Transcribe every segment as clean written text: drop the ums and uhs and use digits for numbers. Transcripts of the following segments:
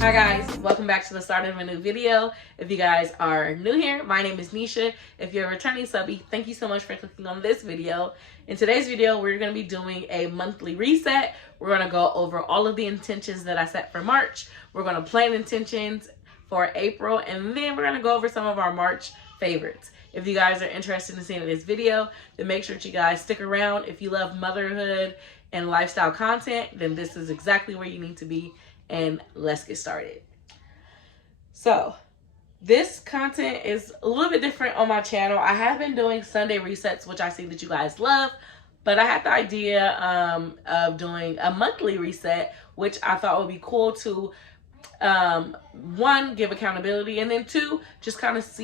Hi guys, welcome back to the start of a new video. If you guys are new here, my name is Nisha. If you're a returning subby, thank you so much for clicking on this video. In today's video, we're going to be doing a monthly reset. We're going to go over all of the intentions that I set for March. We're going to plan intentions for April, and then we're going to go over some of our March favorites. If you guys are interested in seeing this video, then make sure that you guys stick around. If you love motherhood and lifestyle content, then this is exactly where you need to be. And let's get started. So this content is a little bit different on my channel. I have been doing Sunday resets, which I see that you guys love, but I had the idea of doing a monthly reset, which I thought would be cool to one, give accountability, and then two, just kind of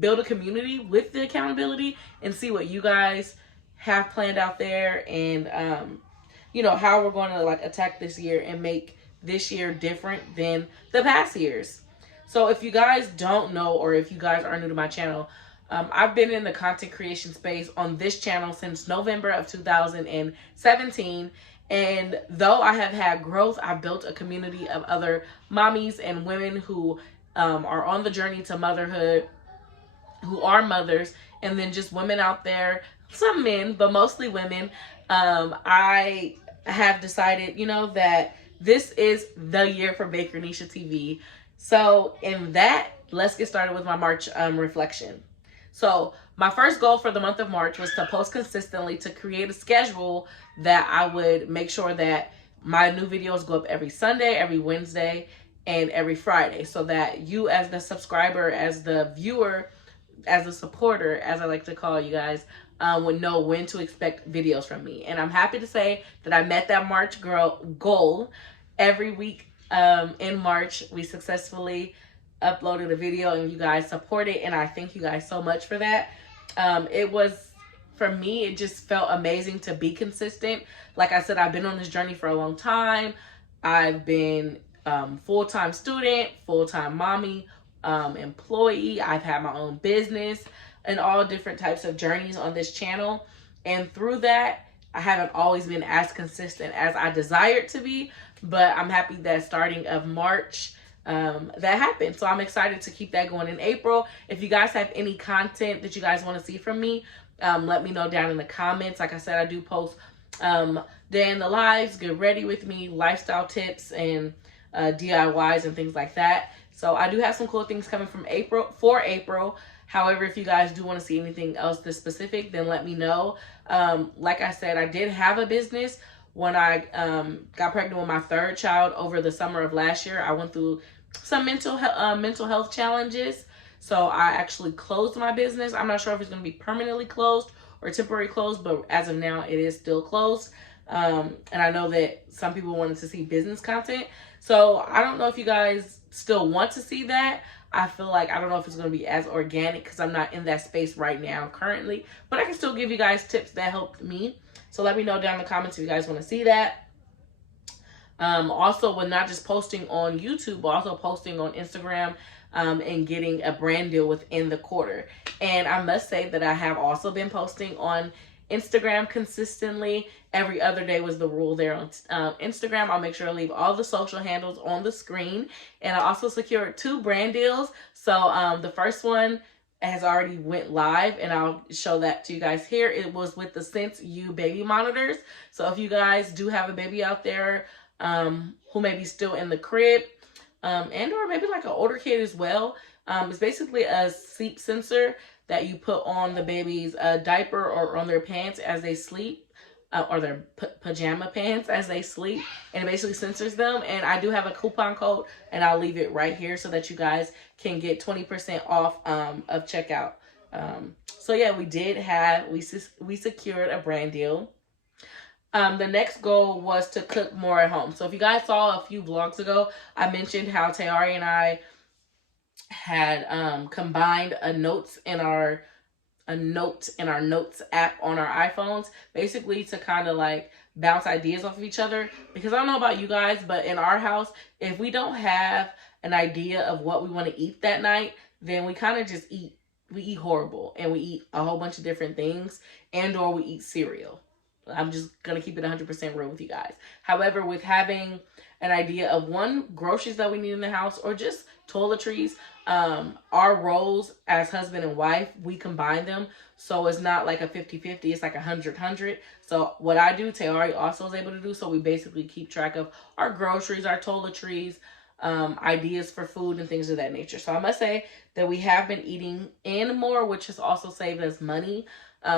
build a community with the accountability and see what you guys have planned out there, and how we're going to like attack this year and make this year different than the past years. So if you guys don't know, or if you guys are new to my channel, I've been in the content creation space on this channel since November of 2017. And though I have had growth, I've built a community of other mommies and women who are on the journey to motherhood, who are mothers, and then just women out there, some men, but mostly women. I have decided, that this is the year for Baker Nisha TV. So in that, let's get started with my March reflection. So my first goal for the month of March was to post consistently, to create a schedule that I would make sure that my new videos go up every Sunday, every Wednesday, and every Friday, so that you as the subscriber, as the viewer, as a supporter, as I like to call you guys, would know when to expect videos from me. And I'm happy to say that I met that March goal. Every week in March, we successfully uploaded a video and you guys supported, and I thank you guys so much for that. For me, it just felt amazing to be consistent. Like I said, I've been on this journey for a long time. I've been full-time student, full-time mommy, employee. I've had my own business and all different types of journeys on this channel. And through that, I haven't always been as consistent as I desired to be, but I'm happy that starting of March, that happened. So I'm excited to keep that going in April. If you guys have any content that you guys want to see from me, let me know down in the comments. Like I said, I do post day in the lives, get ready with me, lifestyle tips, and DIYs and things like that. So I do have some cool things coming from for April. However, if you guys do want to see anything else this specific, then let me know. Like I said, I did have a business when I got pregnant with my third child over the summer of last year. I went through some mental health challenges. So I actually closed my business. I'm not sure if it's going to be permanently closed or temporary closed, but as of now, it is still closed. And I know that some people wanted to see business content. So I don't know if you guys still want to see that. I feel like, I don't know if it's going to be as organic because I'm not in that space right now currently, but I can still give you guys tips that helped me. So let me know down in the comments if you guys want to see that. Also, we're not just posting on YouTube, but also posting on Instagram and getting a brand deal within the quarter. And I must say that I have also been posting on Instagram consistently. Every other day was the rule there on Instagram. I'll make sure to leave all the social handles on the screen. And I also secured 2 brand deals. So the first one has already went live, and I'll show that to you guys here. It was with the Sense U baby monitors. So if you guys do have a baby out there who may be still in the crib, and or maybe like an older kid as well, it's basically a sleep sensor that you put on the baby's diaper or on their pants as they sleep, or their pajama pants as they sleep, and it basically censors them. And I do have a coupon code, and I'll leave it right here so that you guys can get 20% off of checkout. So yeah, we secured a brand deal. The next goal was to cook more at home. So if you guys saw a few vlogs ago, I mentioned how Tayari and I had combined a note in our notes app on our iPhones, basically to kind of like bounce ideas off of each other. Because I don't know about you guys, but in our house, if we don't have an idea of what we want to eat that night, then we kind of just eat. We eat horrible, and we eat a whole bunch of different things, and or we eat cereal. I'm just going to keep it 100% real with you guys. However, with having an idea of one, groceries that we need in the house, or just toiletries, our roles as husband and wife, we combine them. So it's not like a 50-50, it's like 100-100. So what I do, Teori also is able to do. So we basically keep track of our groceries, our toiletries, ideas for food and things of that nature. So I must say that we have been eating in more, which has also saved us money.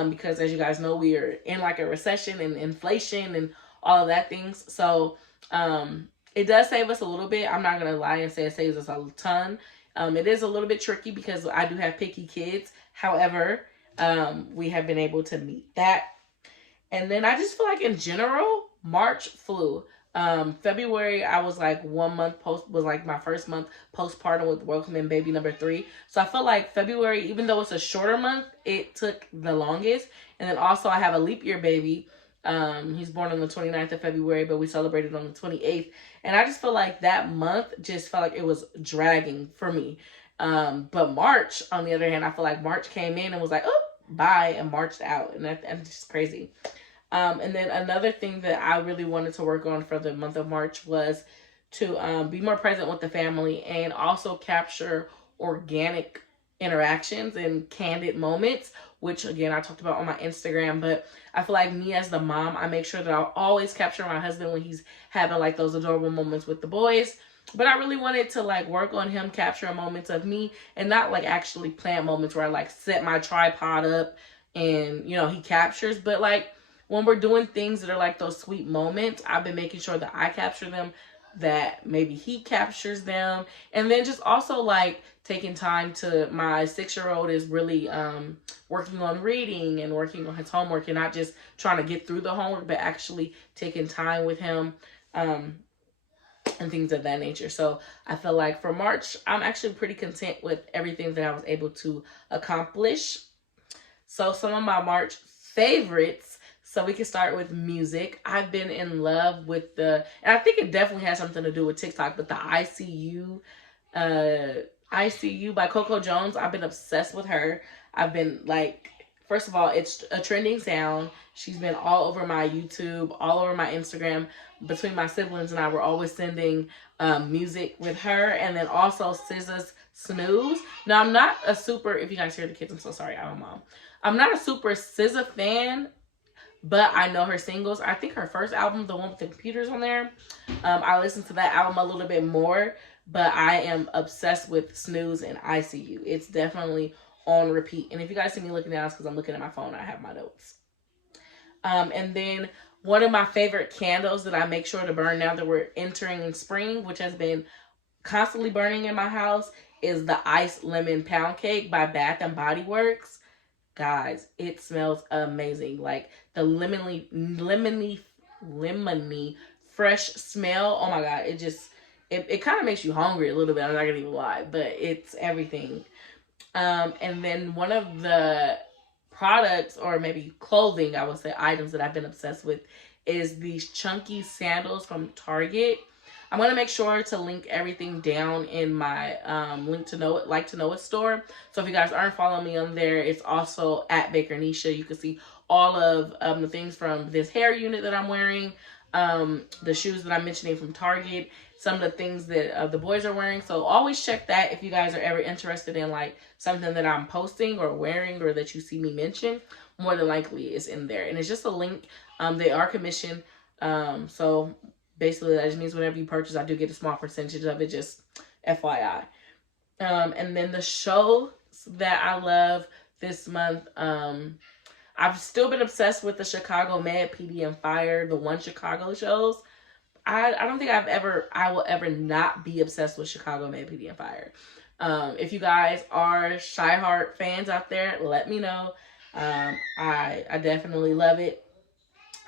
Because as you guys know, we are in like a recession and inflation and all of that things. So it does save us a little bit. I'm not going to lie and say it saves us a ton. It is a little bit tricky because I do have picky kids. However, we have been able to meet that. And then I just feel like in general, March flew. February, I was like 1 month was like my first month postpartum with welcoming baby number 3. So I feel like February, even though it's a shorter month, it took the longest. And then also I have a leap year baby. He's born on the 29th of February, but we celebrated on the 28th. And I just feel like that month just felt like it was dragging for me. But March, on the other hand, I feel like March came in and was like, oh, bye, and marched out. And that's just crazy. And then another thing that I really wanted to work on for the month of March was to be more present with the family and also capture organic interactions and candid moments, which again, I talked about on my Instagram. But I feel like me as the mom, I make sure that I'll always capture my husband when he's having like those adorable moments with the boys. But I really wanted to like work on him capturing moments of me and not like actually plan moments where I like set my tripod up and, you know, he captures. But like when we're doing things that are like those sweet moments, I've been making sure that I capture them, that maybe he captures them. And then just also like taking time to, my 6-year-old is really working on reading and working on his homework and not just trying to get through the homework, but actually taking time with him and things of that nature. So I feel like for March, I'm actually pretty content with everything that I was able to accomplish. So some of my March favorites. So we can start with music. I've been in love with and I think it definitely has something to do with TikTok, but the ICU by Coco Jones. I've been obsessed with her. I've been like, first of all, it's a trending sound. She's been all over my YouTube, all over my Instagram. Between my siblings and I, we're always sending music with her. And then also SZA's Snooze. Now, I'm not a super, if you guys hear the kids, I'm so sorry, I'm a mom. I'm not a super SZA fan, but I know her singles. I think her first album, the one with the computers on there, I listened to that album a little bit more, but I am obsessed with Snooze and ICU. It's definitely on repeat. And if you guys see me looking down, it's because I'm looking at my phone. I have my notes. And then one of my favorite candles that I make sure to burn now that we're entering in spring, which has been constantly burning in my house, is the Iced Lemon Pound Cake by Bath and Body Works. Guys, it smells amazing. Like the lemony fresh smell. Oh my God. It kind of makes you hungry a little bit. I'm not gonna even lie, but it's everything. And then one of the products, or maybe clothing, I would say items that I've been obsessed with, is these chunky sandals from Target. I'm going to make sure to link everything down in my Like to Know It store. So if you guys aren't following me on there, it's also at Baker Nisha. You can see all of the things from this hair unit that I'm wearing, the shoes that I'm mentioning from Target, some of the things that the boys are wearing. So always check that if you guys are ever interested in like something that I'm posting or wearing or that you see me mention. More than likely is in there. And it's just a link. They are commissioned. So basically, that just means whenever you purchase, I do get a small percentage of it, just FYI. And then the shows that I love this month, I've still been obsessed with the Chicago Med, PD, and Fire, the One Chicago shows. I don't think I will ever not be obsessed with Chicago Med, PD, and Fire. If you guys are Shy Heart fans out there, let me know. I definitely love it.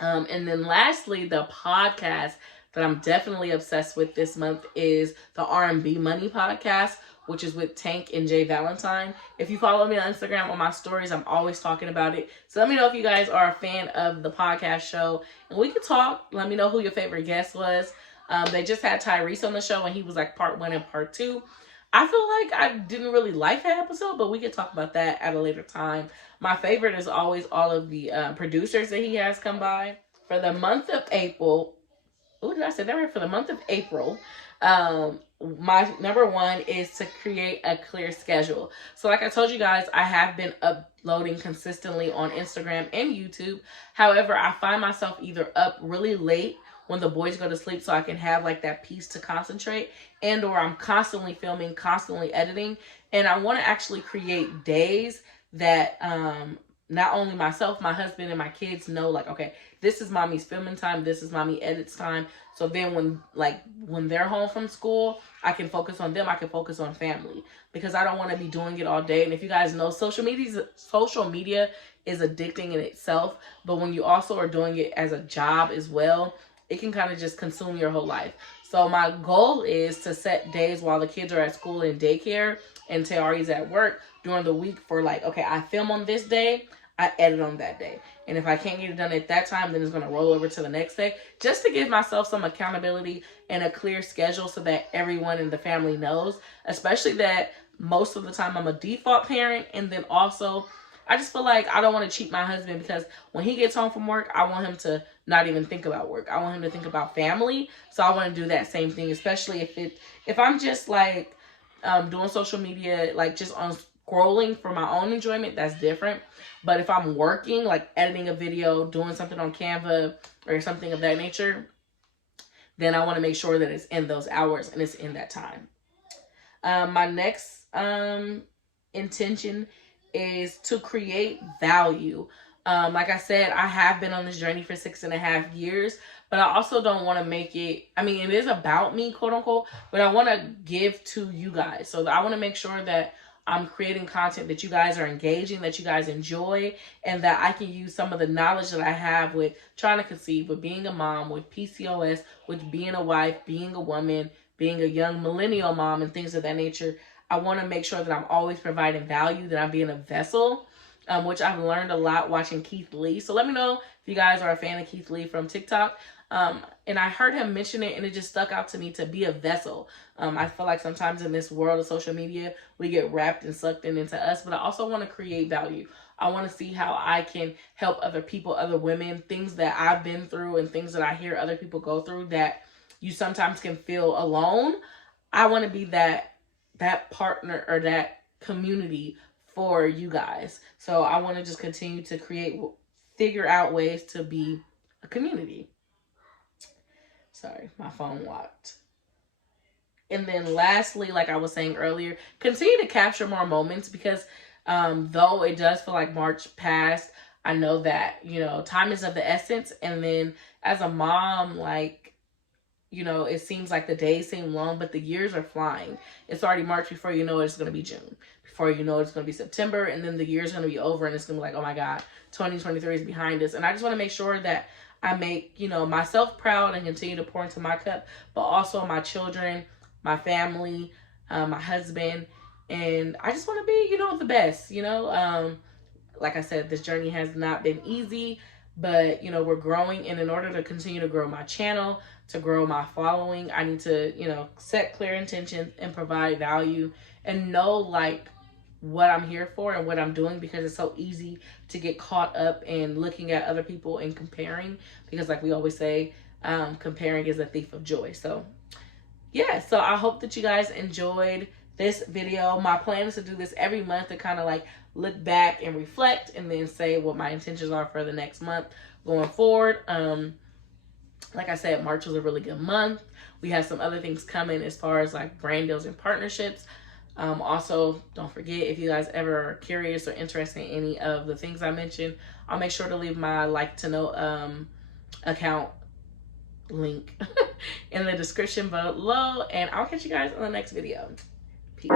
And then lastly, the podcast that I'm definitely obsessed with this month is the R&B Money podcast, which is with Tank and Jay Valentine. If you follow me on Instagram on my stories, I'm always talking about it. So let me know if you guys are a fan of the podcast show, and we can talk. Let me know who your favorite guest was. They just had Tyrese on the show, and he was like part 1 and part 2. I feel like I didn't really like that episode, but we can talk about that at a later time. My favorite is always all of the producers that he has come by. For the month of April, oh, did I say that right? For the month of April, my number one is to create a clear schedule. So like I told you guys, I have been uploading consistently on Instagram and YouTube. However, I find myself either up really late when the boys go to sleep so I can have like that peace to concentrate, and or I'm constantly filming, constantly editing. And I want to actually create days that not only myself, my husband, and my kids know, like, okay, this is mommy's filming time, this is mommy edits time. So then when they're home from school, I can focus on them, I can focus on family, because I don't want to be doing it all day. And if you guys know, social media is addicting in itself, but when you also are doing it as a job as well, it can kind of just consume your whole life. So my goal is to set days while the kids are at school and daycare and Tayari's at work during the week for like, okay, I film on this day, I edit on that day. And if I can't get it done at that time, then it's going to roll over to the next day, just to give myself some accountability and a clear schedule so that everyone in the family knows, especially that most of the time I'm a default parent. And then also, I just feel like I don't want to cheat my husband, because when he gets home from work, I want him to not even think about work. I want him to think about family. So I want to do that same thing, especially if I'm just like doing social media, like just on scrolling for my own enjoyment, that's different. But if I'm working, like editing a video, doing something on Canva or something of that nature, then I want to make sure that it's in those hours and it's in that time. My next intention is to create value. Like I said, I have been on this journey for 6.5 years, but I also don't want to make it, I mean, it is about me, quote unquote, but I want to give to you guys. So I want to make sure that I'm creating content that you guys are engaging, that you guys enjoy, and that I can use some of the knowledge that I have with trying to conceive, with being a mom, with PCOS, with being a wife, being a woman, being a young millennial mom, and things of that nature. I want to make sure that I'm always providing value, that I'm being a vessel, which I've learned a lot watching Keith Lee. So let me know if you guys are a fan of Keith Lee from TikTok. And I heard him mention it, and it just stuck out to me, to be a vessel. I feel like sometimes in this world of social media, we get wrapped and sucked into us, but I also want to create value. I want to see how I can help other people, other women, things that I've been through and things that I hear other people go through that you sometimes can feel alone. I want to be that partner or that community for you guys. So I want to just continue to figure out ways to be a community. Sorry, my phone locked. And then lastly, like I was saying earlier, continue to capture more moments, because though it does feel like March passed, I know that, you know, time is of the essence. And then as a mom, like, you know, it seems like the days seem long, but the years are flying. It's already March. Before you know it, it's going to be June. Before you know it, it's going to be September. And then the year's going to be over, and it's going to be like, oh my God, 2023 is behind us. And I just want to make sure that I make, you know, myself proud and continue to pour into my cup, but also my children, my family, my husband. And I just want to be, you know, the best, you know. Like I said, this journey has not been easy, but, you know, we're growing. And in order to continue to grow my channel, to grow my following, I need to, you know, set clear intentions and provide value and know, like, what I'm here for and what I'm doing, because it's so easy to get caught up in looking at other people and comparing, because like we always say, comparing is a thief of joy. So yeah, so I hope that you guys enjoyed this video. My plan is to do this every month, to kind of like look back and reflect, and then say what my intentions are for the next month going forward. Like I said, March was a really good month. We have some other things coming as far as like brand deals and partnerships. Also, don't forget, if you guys ever are curious or interested in any of the things I mentioned, I'll make sure to leave my like to know account link in the description below, and I'll catch you guys in the next video. Peace.